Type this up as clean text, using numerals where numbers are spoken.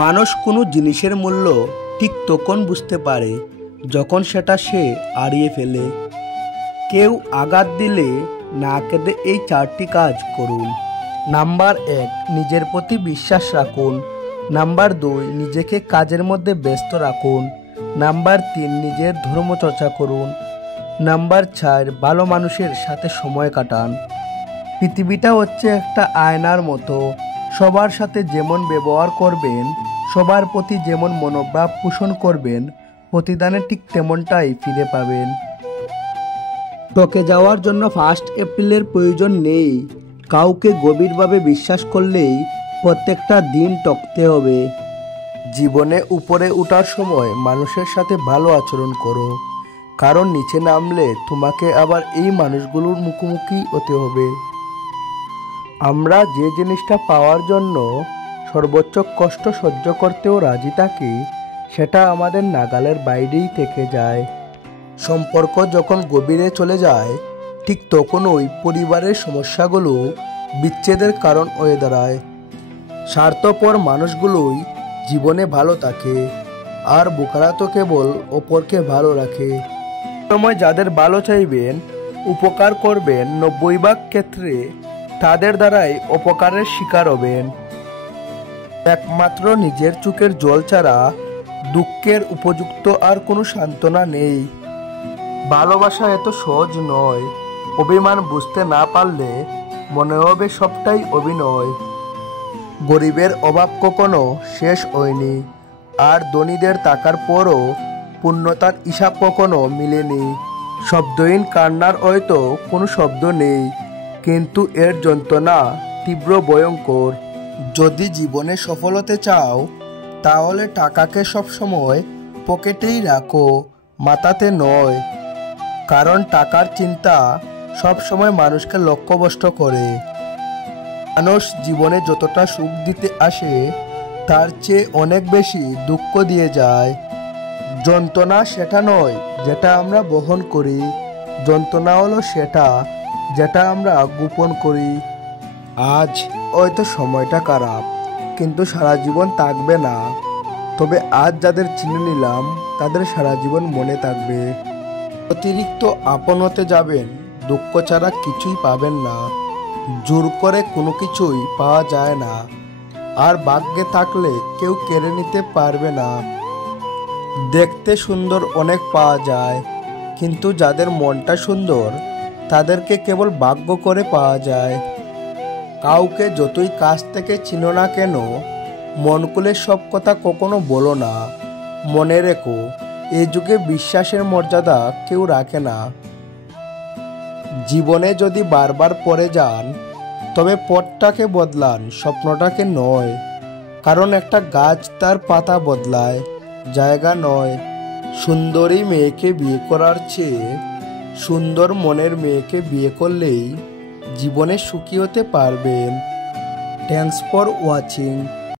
মানুষ কোনো জিনিসের মূল্য ঠিক তখন বুঝতে পারে যখন সেটা সে হারিয়ে ফেলে। কেউ আঘাত দিলে না কেঁদে এই 4টি কাজ করুন। নাম্বার 1, নিজের প্রতি বিশ্বাস রাখুন। নাম্বার 2, নিজেকে কাজের মধ্যে ব্যস্ত রাখুন। নাম্বার 3, নিজের ধর্মচর্চা করুন। নাম্বার 4, ভালো মানুষের সাথে সময় কাটান। পৃথিবীটা হচ্ছে একটা আয়নার মতো। সবার সাথে যেমন ব্যবহার করবেন, সবার প্রতি যেমন মনোভাব পোষণ করবেন, প্রতিদানে ঠিক তেমনটাই ফিরে পাবেন। ঠকে যাওয়ার জন্য 1 এপ্রিলের প্রয়োজন নেই। কাউকে গভীরভাবে বিশ্বাস করলেই প্রত্যেকটা দিন টকতে হবে। জীবনে উপরে ওঠার সময় মানুষের সাথে ভালো আচরণ করো, কারণ নিচে নামলে তোমাকে আবার এই মানুষগুলোর মুখোমুখি হতে হবে। আমরা যে জিনিসটা পাওয়ার জন্য সর্বোচ্চ কষ্ট সহ্য করতেও রাজি থাকি, সেটা আমাদের নাগালের বাইরেই থেকে যায়। সম্পর্ক যখন গভীরে চলে যায়, ঠিক তখনই পরিবারের সমস্যাগুলো বিচ্ছেদের কারণ হয়ে দাঁড়ায়। স্বার্থপর মানুষগুলোই জীবনে ভালো থাকে, আর বোকারা তো কেবল অপরকে ভালো রাখে। সময় যাদের ভালো চাইবেন, উপকার করবেন, 90% ক্ষেত্রে তাদের দ্বারাই অপকারের শিকার হবেন। একমাত্র নিজের চোখের জল ছাড়া দুঃখের উপযুক্ত আর কোনো সান্ত্বনা নেই। ভালোবাসা এত সহজ নয়। অভিমান বুঝতে না পারলে মনে হবে সবটাই অভিনয়। গরিবের অভাব কখনো শেষ হয়নি, আর ধনীদের টাকার পরও পূর্ণতার হিসাব কখনো মিলেনি। শব্দহীন কান্নার হয়তো কোনো শব্দ নেই, কিন্তু এর যন্ত্রণা তীব্র ভয়ঙ্কর। যদি জীবনে সফল হতে চাও, তাহলে টাকাকে সবসময় পকেটেই রাখো, মাথাতে নয়। কারণ টাকার চিন্তা সবসময় মানুষকে লক্ষ্যভ্রষ্ট করে। মানুষ জীবনে যতটা সুখ দিতে আসে, তার চেয়ে অনেক বেশি দুঃখ দিয়ে যায়। যন্ত্রণা সেটা নয় যেটা আমরা বহন করি, যন্ত্রণা হলো সেটা যেটা আমরা গোপন করি। আজ হয়তো সময়টা খারাপ, কিন্তু সারা জীবন থাকবে না। তবে আজ যাদের চিনে নিলাম, তাদের সারা জীবন মনে থাকবে। অতিরিক্ত আপন হতে যাবেন, দুঃখ ছাড়া কিছুই পাবেন না। জোর করে কোনো কিছুই পাওয়া যায় না, আর ভাগ্যে থাকলে কেউ কেড়ে নিতে পারবে না। দেখতে সুন্দর অনেক পাওয়া যায়, কিন্তু যাদের মনটা সুন্দর, তাদেরকে কেবল ভাগ্য করে পাওয়া যায়। কাউকে যতই কাছ থেকে চিনো না কেন, মন খুলে সব কথা কখনো বলো না। মনে রেখো, এই যুগে বিশ্বাসের মর্যাদা কেউ রাখে না। জীবনে যদি বারবার পড়ে যান, তবে পথটাকে বদলান, স্বপ্নটাকে নয়। কারণ একটা গাছ তার পাতা বদলায়, জায়গা নয়। সুন্দরী মেয়েকে বিয়ে করার চেয়ে সুন্দর মনের মেয়েকে বিয়ে করলেই জীবনে সুখী হতে পারবেন। Thanks for watching.